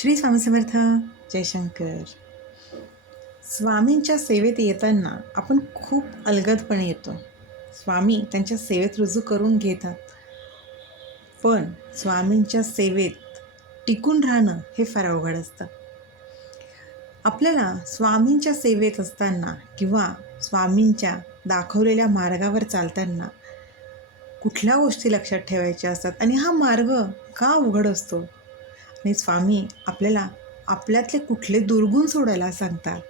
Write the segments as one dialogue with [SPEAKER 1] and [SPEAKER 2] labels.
[SPEAKER 1] श्री स्वामी समर्थ जयशंकर स्वामींच्या सेवेत येताना आपण खूप अलगदपणे येतो. स्वामी त्यांच्या सेवेत रुजू करून घेतात. पण स्वामींच्या सेवेत टिकून राहणं हे फार अवघड असतं. आपल्याला स्वामींच्या सेवेत असताना किंवा स्वामींच्या दाखवलेल्या मार्गावर चालताना कुठल्या गोष्टी लक्षात ठेवायच्या असतात? आणि हा मार्ग का उघड असतो? आणि स्वामी आपल्याला आपल्यातले कुठले दुर्गुण सोडायला सांगतात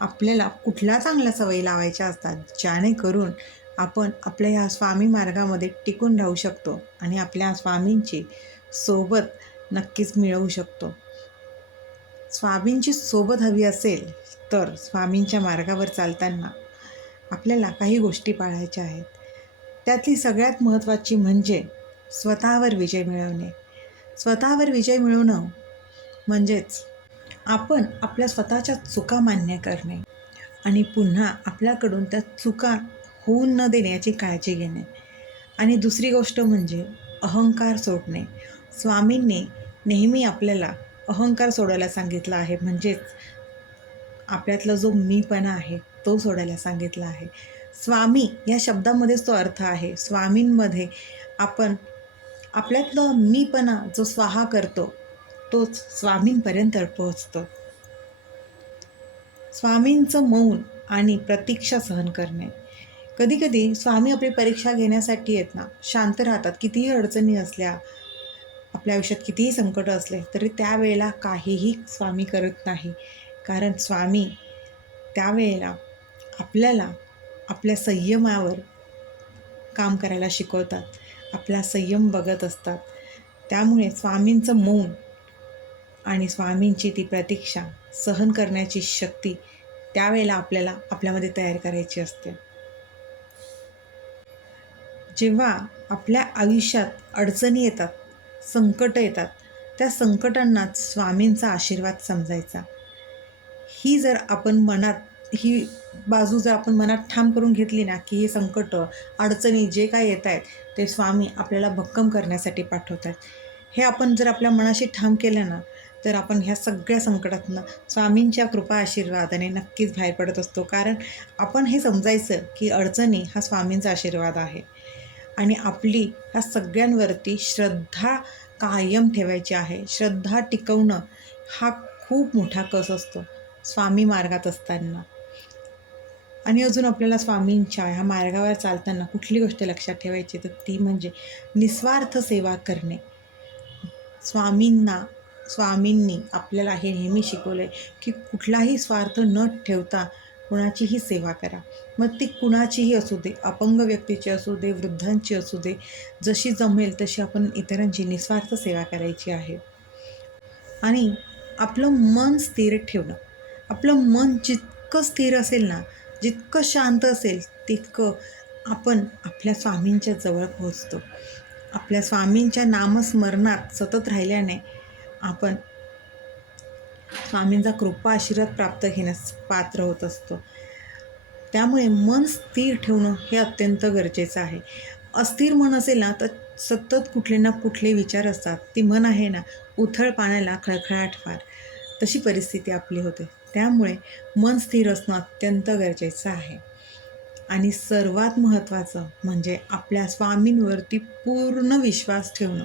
[SPEAKER 1] आपल्याला कुठल्या चांगल्या सवयी लावायच्या असतात जेणेकरून आपण आपल्या ह्या स्वामी मार्गामध्ये टिकून राहू शकतो आणि आपल्या स्वामींची सोबत नक्कीच मिळवू शकतो. स्वामींची सोबत हवी असेल तर स्वामींच्या मार्गावर चालताना आपल्याला काही गोष्टी पाळायच्या आहेत. त्यातली सगळ्यात महत्त्वाची म्हणजे स्वतःवर विजय मिळवणे. स्वतःवर विजय मिळवणं म्हणजेच आपण आपल्या स्वतःच्या चुका मान्य करणे आणि पुन्हा आपल्याकडून त्या चुका होऊन न देण्याची काळजी घेणे. आणि दुसरी गोष्ट म्हणजे अहंकार सोडणे. स्वामींनी नेहमी आपल्याला अहंकार सोडायला सांगितलं आहे. म्हणजेच आपल्यातला जो मीपणा आहे तो सोडायला सांगितला आहे. स्वामी या शब्दामध्येच तो अर्थ आहे. स्वामींमध्ये आपण आपल्यातलं मीपणा जो स्वाहा करतो तोच स्वामींपर्यंत पोहोचतो. स्वामींचं मौन आणि प्रतीक्षा सहन करणे. कधीकधी स्वामी आपली परीक्षा घेण्यासाठी येत ना शांत राहतात. कितीही अडचणी असल्या आपल्या आयुष्यात कितीही संकट असले तरी त्यावेळेला काहीही स्वामी करत नाही. कारण स्वामी त्यावेळेला आपल्याला आपल्या संयमावर काम करायला शिकवतात. आपला संयम बघत असतात. त्यामुळे स्वामींचं मौन आणि स्वामींची ती प्रतीक्षा सहन करण्याची शक्ती त्यावेळेला आपल्याला आपल्यामध्ये तयार करायची असते. जेव्हा आपल्या आयुष्यात अडचणी येतात संकट येतात त्या संकटांनाच स्वामींचा आशीर्वाद समजायचा. ही जर आपण मनात ही बाजू जर आपण मनात ठाम करून घेतली ना की हे संकट अडचणी जे काय येत आहेत ते स्वामी आपल्याला भक्कम करण्यासाठी पाठवतात. हे आपण जर आपल्या मनाशी ठाम केलं ना तर आपण ह्या सगळ्या संकटातनं स्वामींच्या कृपा आशीर्वादाने नक्कीच बाहेर पडत असतो. कारण आपण हे समजायचं की अडचणी हा स्वामींचा आशीर्वाद आहे. आणि आपली ह्या सगळ्यांवरती श्रद्धा कायम ठेवायची आहे. श्रद्धा टिकवणं हा खूप मोठा कस असतो. स्वामी मार्गात असताना. आणि अजून आपल्याला स्वामींच्या ह्या मार्गावर चालताना कुठली गोष्ट लक्षात ठेवायची तर ती म्हणजे निस्वार्थ सेवा करणे. स्वामींना स्वामींनी आपल्याला हे नेहमी शिकवलं आहे की कुठलाही स्वार्थ न ठेवता कुणाचीही सेवा करा. मग ती कुणाचीही असू दे अपंग व्यक्तीची असू दे वृद्धांची असू दे जशी जमेल तशी आपण इतरांची निस्वार्थ सेवा करायची आहे. आणि आपलं मन स्थिर ठेवणं. आपलं मन जितकं स्थिर असेल ना जितकं शांत असेल तितकं आपण आपल्या स्वामींच्या जवळ पोहोचतो. आपल्या स्वामींच्या नामस्मरणात सतत राहिल्याने आपण स्वामींचा कृपा आशीर्वाद प्राप्त घेण्यास पात्र होत असतो. त्यामुळे मन स्थिर ठेवणं हे अत्यंत गरजेचं आहे. अस्थिर मन असेल ना तर सतत कुठले ना कुठले विचार असतात. ती मन आहे ना उथळ पाण्याला खळखळाट फार. तशी परिस्थिती आपली होते. त्यामुळे मन स्थिर असणं अत्यंत गरजेचं आहे. आणि सर्वात महत्त्वाचं म्हणजे आपल्या स्वामींवरती पूर्ण विश्वास ठेवणं.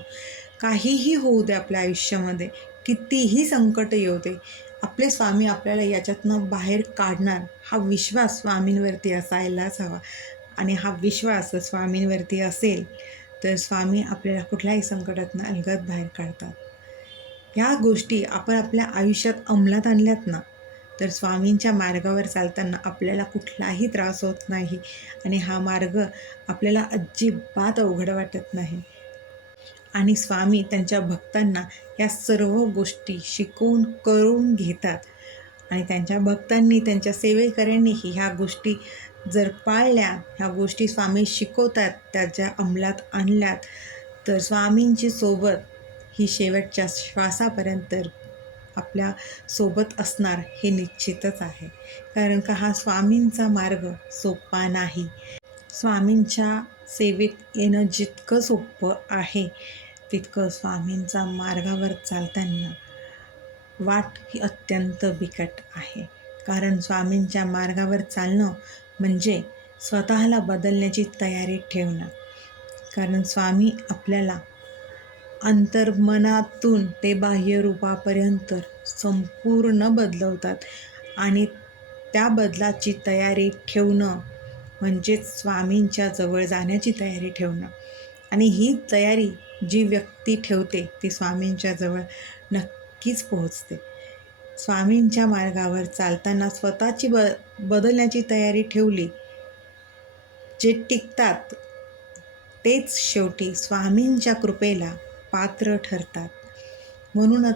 [SPEAKER 1] काहीही होऊ दे आपल्या आयुष्यामध्ये कितीही संकट येऊ दे आपले स्वामी आपल्याला याच्यातनं बाहेर काढणार. हा विश्वास स्वामींवरती असायलाच हवा. आणि हा विश्वास स्वामींवरती असेल तर स्वामी आपल्याला कुठल्याही संकटातनं अलगद बाहेर काढतात. ह्या गोष्टी आपण आपल्या आयुष्यात अंमलात आणल्यात ना तर स्वामींच्या मार्गावर चालताना आपल्याला कुठलाही त्रास होत नाही आणि हा मार्ग आपल्याला अजिबात अवघड वाटत नाही. आणि स्वामी त्यांच्या भक्तांना या सर्व गोष्टी शिकवून करून घेतात. आणि त्यांच्या भक्तांनी त्यांच्या सेवेकऱ्यांनीही ह्या गोष्टी जर पाळल्या ह्या गोष्टी स्वामी शिकवतात त्याच्या अंमलात आणल्यात तर स्वामींची सोबत ही शेवटच्या श्वासापर्यंत आपल्यासोबत असणार हे निश्चितच आहे. कारण का हा स्वामींचा मार्ग सोपा नाही. स्वामींच्या सेवेत येणं जितकं सोपं आहे तितकं स्वामींचा मार्गावर चालताना वाट ही अत्यंत बिकट आहे. कारण स्वामींच्या मार्गावर चालणं म्हणजे स्वतःला बदलण्याची तयारी ठेवणं. कारण स्वामी आपल्याला अंतर्मनातून ते बाह्य रूपापर्यंत संपूर्ण बदलवतात आणि त्या बदलाची तयारी ठेवणं म्हणजेच स्वामींच्या जवळ जाण्याची तयारी ठेवणं. आणि ही तयारी जी व्यक्ती ठेवते ती स्वामींच्या जवळ नक्कीच पोहोचते. स्वामींच्या मार्गावर चालताना स्वतःची ब बदलण्याची तयारी ठेवली जे टिकतात तेच शेवटी स्वामींच्या कृपेला पात्र ठरतात. म्हणूनच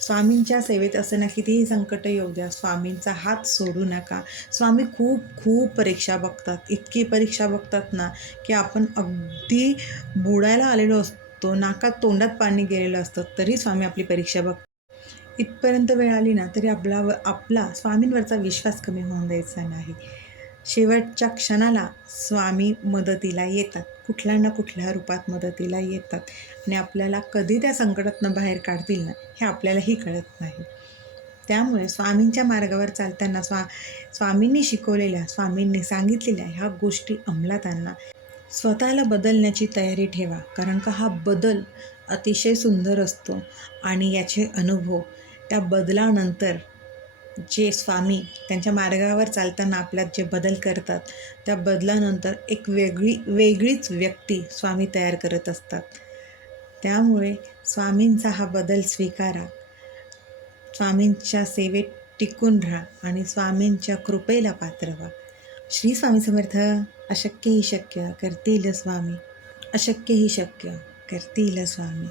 [SPEAKER 1] स्वामींच्या सेवेत असताना कितीही संकट येऊ द्या स्वामींचा हात सोडू नका. स्वामी खूप खूप परीक्षा बघतात. इतकी परीक्षा बघतात ना की आपण अगदी बुडायला आलेलो असतो नाकात तोंडात पाणी गेलेलं असतं तरी स्वामी आपली परीक्षा बघ इथपर्यंत वेळ आली ना तरी आपला आपला स्वामींवरचा विश्वास कमी होऊन द्यायचा नाही. शेवटच्या क्षणाला स्वामी मदतीला येतात. कुठल्या ना कुठल्या रूपात मदतीला येतात. आणि आपल्याला कधी त्या संकटातनं बाहेर काढतील ना हे आपल्यालाही कळत नाही. त्यामुळे स्वामींच्या मार्गावर चालताना स्वा स्वामींनी शिकवलेल्या स्वामींनी सांगितलेल्या ह्या गोष्टी अंमलात आणा. स्वतःला बदलण्याची तयारी ठेवा कारण का हा बदल अतिशय सुंदर असतो. आणि याचे अनुभव त्या बदलानंतर जे स्वामी त्यांच्या मार्गावर चालताना आपल्यात जे बदल करतात त्या बदलानंतर एक वेगळी वेगळीच व्यक्ती स्वामी तयार करत असतात. त्यामुळे स्वामींचा हा बदल स्वीकारा. स्वामींच्या सेवेत टिकून राहा आणि स्वामींच्या कृपेला पात्र व्हा. श्री स्वामी समर्थ अशक्य ही शक्य करतील स्वामी. अशक्य ही शक्य करतील स्वामी.